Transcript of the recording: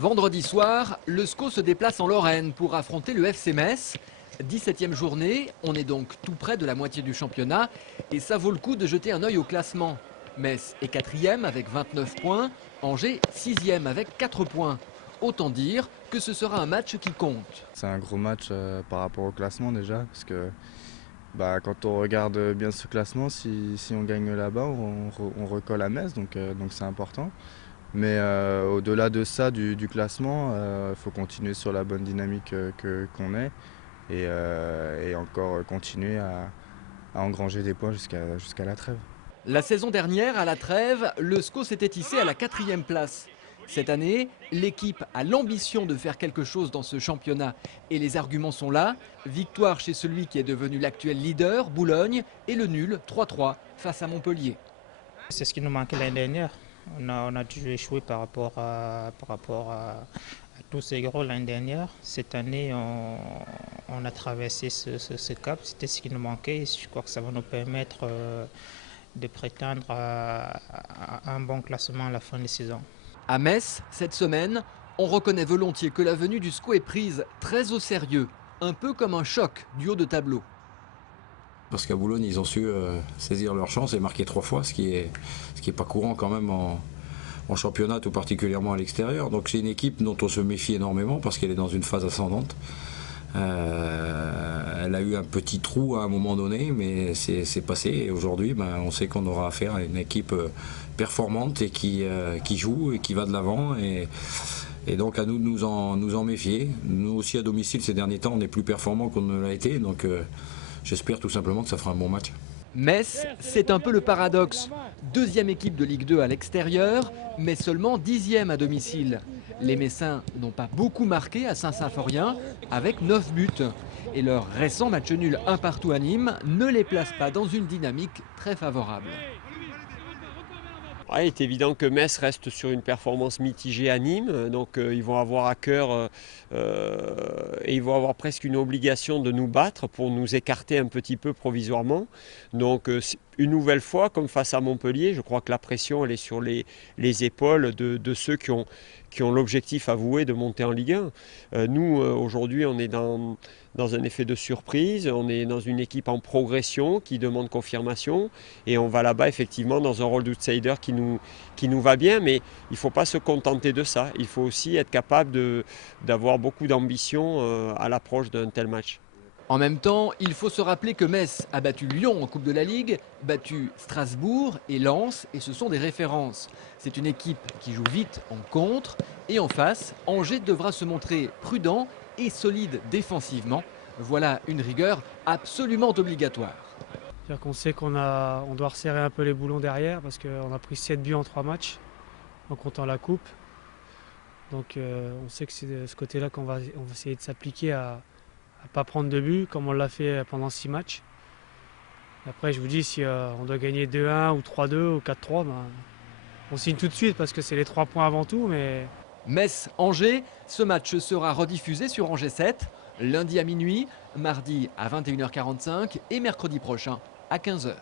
Vendredi soir, le SCO se déplace en Lorraine pour affronter le FC Metz. 17e journée, on est donc tout près de la moitié du championnat et ça vaut le coup de jeter un œil au classement. Metz est 4e avec 29 points, Angers 6e avec 4 points. Autant dire que ce sera un match qui compte. C'est un gros match par rapport au classement déjà, parce que quand on regarde bien ce classement, si on gagne là-bas, on recolle à Metz, donc c'est important. Mais au-delà de ça, du classement, il faut continuer sur la bonne dynamique qu'on est et encore continuer à engranger des points jusqu'à la trêve. La saison dernière, à la trêve, le SCO s'était hissé à la 4e place. Cette année, l'équipe a l'ambition de faire quelque chose dans ce championnat. Et les arguments sont là. Victoire chez celui qui est devenu l'actuel leader, Boulogne, et le nul 3-3 face à Montpellier. C'est ce qui nous manquait l'année dernière. On a dû échouer par rapport à tous ces gros l'année dernière. Cette année, on a traversé ce cap. C'était ce qui nous manquait. Je crois que ça va nous permettre de prétendre à un bon classement à la fin de la saison. À Metz, cette semaine, on reconnaît volontiers que la venue du SCO est prise très au sérieux, un peu comme un choc du haut de tableau. Parce qu'à Boulogne, ils ont su saisir leur chance et marquer 3 fois, ce qui est pas courant quand même en championnat, tout particulièrement à l'extérieur. Donc c'est une équipe dont on se méfie énormément parce qu'elle est dans une phase ascendante. Elle a eu un petit trou à un moment donné, mais c'est passé. Et aujourd'hui, on sait qu'on aura affaire à une équipe performante et qui joue et qui va de l'avant. Et donc à nous de nous en méfier. Nous aussi à domicile ces derniers temps, on est plus performants qu'on ne l'a été. Donc j'espère tout simplement que ça fera un bon match. Metz, c'est un peu le paradoxe. 2e équipe de Ligue 2 à l'extérieur, mais seulement 10e à domicile. Les Messins n'ont pas beaucoup marqué à Saint-Symphorien, avec 9 buts. Et leur récent match nul 1-1 à Nîmes ne les place pas dans une dynamique très favorable. Il est évident que Metz reste sur une performance mitigée à Nîmes, donc ils vont avoir à cœur et ils vont avoir presque une obligation de nous battre pour nous écarter un petit peu provisoirement. Donc une nouvelle fois, comme face à Montpellier, je crois que la pression elle est sur les épaules de ceux qui ont l'objectif avoué de monter en Ligue 1. Nous, aujourd'hui, on est dans un effet de surprise, on est dans une équipe en progression qui demande confirmation et on va là-bas effectivement dans un rôle d'outsider qui nous va bien, mais il ne faut pas se contenter de ça, il faut aussi être capable d'avoir beaucoup d'ambition à l'approche d'un tel match. En même temps, il faut se rappeler que Metz a battu Lyon en Coupe de la Ligue, battu Strasbourg et Lens, et ce sont des références. C'est une équipe qui joue vite en contre, et en face, Angers devra se montrer prudent et solide défensivement. Voilà une rigueur absolument obligatoire. C'est-à-dire qu'on sait qu'on doit resserrer un peu les boulons derrière, parce qu'on a pris 7 buts en 3 matchs, en comptant la coupe. Donc on sait que c'est de ce côté-là qu'on va essayer de s'appliquer à ne pas prendre de but comme on l'a fait pendant 6 matchs. Après, je vous dis, si on doit gagner 2-1 ou 3-2 ou 4-3, on signe tout de suite parce que c'est les 3 points avant tout. Mais Metz-Angers, ce match sera rediffusé sur Angers 7, lundi à minuit, mardi à 21h45 et mercredi prochain à 15h.